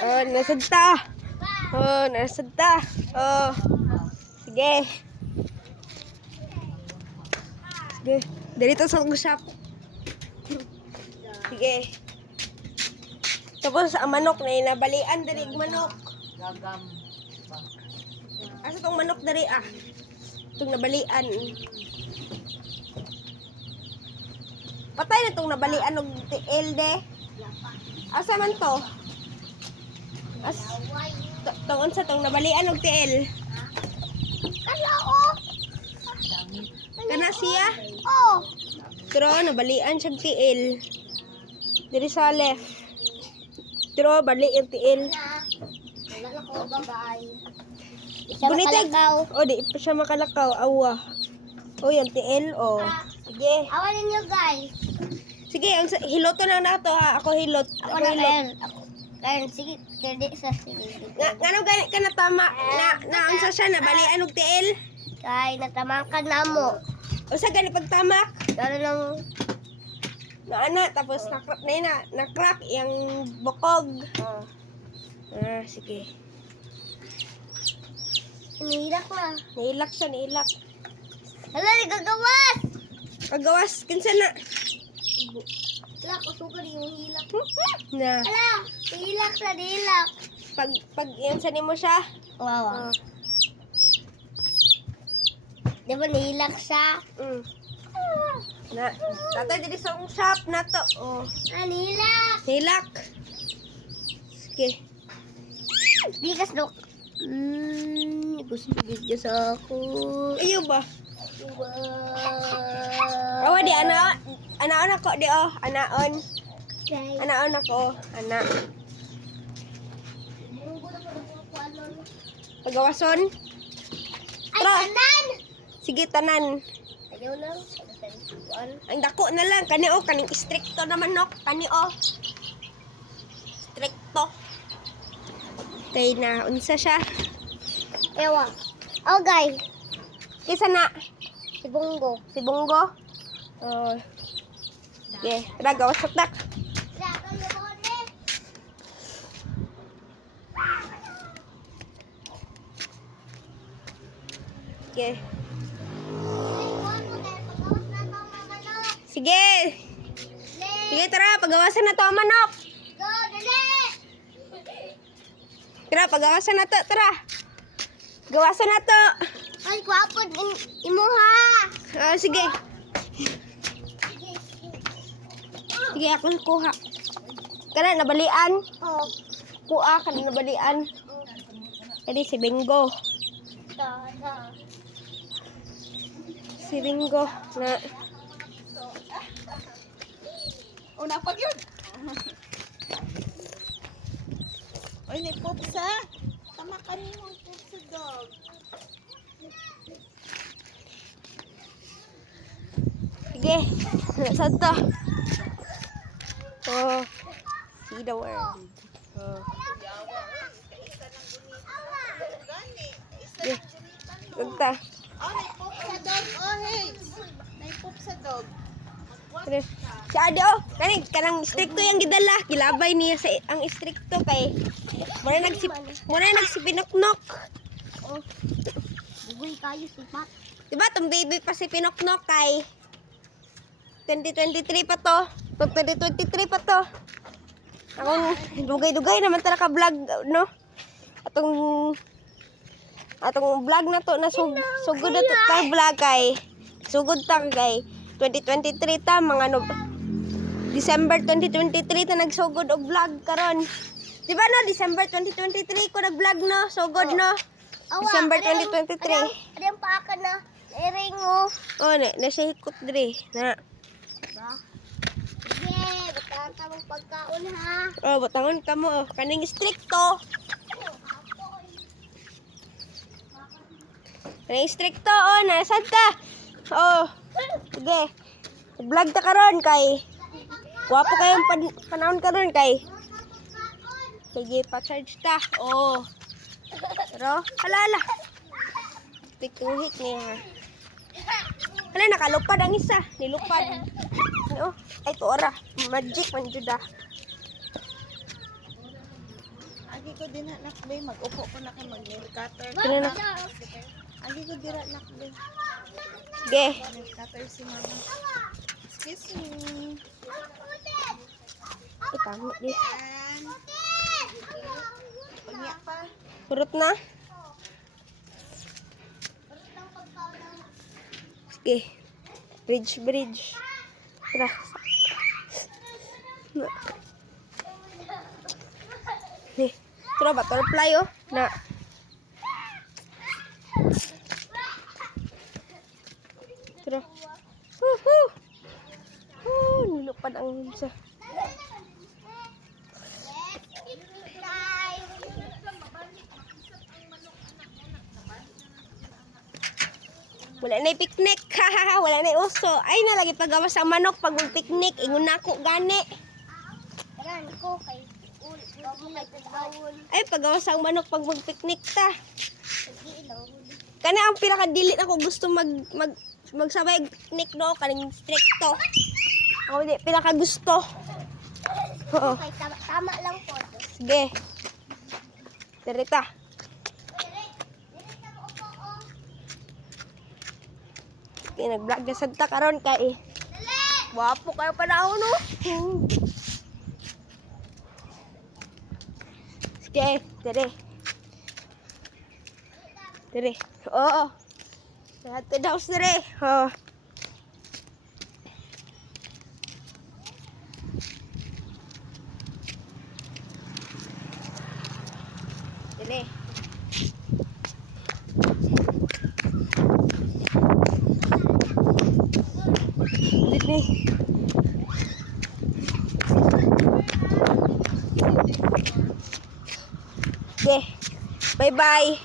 Oh, nasagta. Oh, nasagta. Oh. Sige. Sige. Dito sa shop. Sige. Tapos ang manok na inabalian dali manok. Gagam. Asa tong manok dali ah? Itong nabalian. Patay na itong nabalian ng TL de. Asa man to? Tong unsa tong nabalian ng TL? Kala oh. Kana siya? Oh. Pero nabalian siyang TL. Diri sa left. Pero bali yung TL. Wala na ko bye-bye. Bunitag. O, di pa siya makalakaw. Awa. O, yung TL. O. Sige. Awan ninyo guys. Sige, hiloto na nato ha. Ako hilot. Ako na kayan. Kayan, sige. Kaya sa sige. Ngano ganit ka na tama? Na unsa siya? Nabalian og TL? Kaya natamang ka na mo. O sa ganit pagtamak? Gano'n lang. Na tapos na-crack yung bukog. Sige. Hinihilak na. Nailak siya, nailak. Hala, nagagawas! Pagawas, kinsa na. Hala, kusugan yung hilak. Na. Hala, hilak na, hilak. Pag yan sa mo siya. Wow. Di ba nihilak siya? Na. Tatay diri sa akong shop na to. Oh. Nihilak! Nailak. Sige. Bigas dok. Gusto bigas ako. Iyo ba? Awa di anaon ako di oh, anaon. Anaon ako, ana. Pagawason. Ay, Tara. tanan! Sige tanan. Ayaw lang. Ang dako na lang kani oh, kaning stricto naman nok, kani oh. Stricto. Kay na unsa siya? Ewa. Okay. Kisa na Si Bungo. si Bungo. Oh. Okay, tara gawas sakdak. Okay. Sige. Sige, tara, pagawasan na to ang manok. Go, dali! Tara, pagawasan na to, tara. Gawasan na to. Ay, gwapo imuha. Sige. Sige, ako kuha. Kana, nabalian. Oh. Kuha, kana nabalian. Jadi si Bingo. Si Bingo na. Una pag yun. Oy, may popsa. Tama ka niyo ang popsa dog. Sige. Saan to? Oh. See the world. Oh. Sige. Gagta. Oh, may popsa dog. Oh, hey. May popsa dog. Si Adi oh, kanang stricto yung gidala, gilabay niya sa ang stricto kay muna nagsipinoknok. Oh. Bugoy kayo sipat. Diba tong baby pa si pinoknok kay 2023 pa to. 2023 pa to. Akong dugay-dugay naman talaga vlog no. Atong vlog na to na sugod na to ka vlog kay sugod ta kay 2023 ta mga no December 2023 ta nagsugod og vlog karon. Di ba no December 2023 ko nag-vlog no, sugod no. December 2023. Ada yang paaka na. Eringo. Oh, na siya hikot dre na. Ba? Sige, batahan ka mong pagkaon ha. Oh, butangon ka mo oh. Kaning stricto. Kaning stricto oh, nasad ka? Oh. Sige. Vlog ta karon kay wapo kayong panahon karon kay. Sige, pa-charge ta. Oh. Pero, ala. Pikuhit niya. Hala, nakalupad ang isa. Nilupad. No? Ay, ito ora. Magic man juda. Agi ko din na nakbay. Mag-upo ko na kay mag-nail cutter. Tara na. Agi ko dira nakbay. Sige. Nail cutter si mama. Excuse me. Ay, tama di. And... Unya pa. Surot na. Sige. Bridge. Tara. Na. Nih. Tara, butterfly oh. Na. Tara. Woohoo! Nilupad ang sa. Wala na picnic. Hahaha, wala na uso. Ay, nalagi paggawa sa manok pag mag-picnic. Ingon na ako gani. Karan ko kay bago kay tagawon. Ay, paggawa sa manok pag mag-picnic ta. Ilaw. Kana ang pinakadili na ko gusto magsabay picnic do kaning stricto. Ako di pinakagusto. Oo. Kay tama lang po. Sige. Dirita. Okay, nag-vlog na sadta karon kay. Wapo kayo panahon no. Sige, dire. Oo. Lahat to daw dire. Oo. Dire. Dire. Okay. Bye-bye.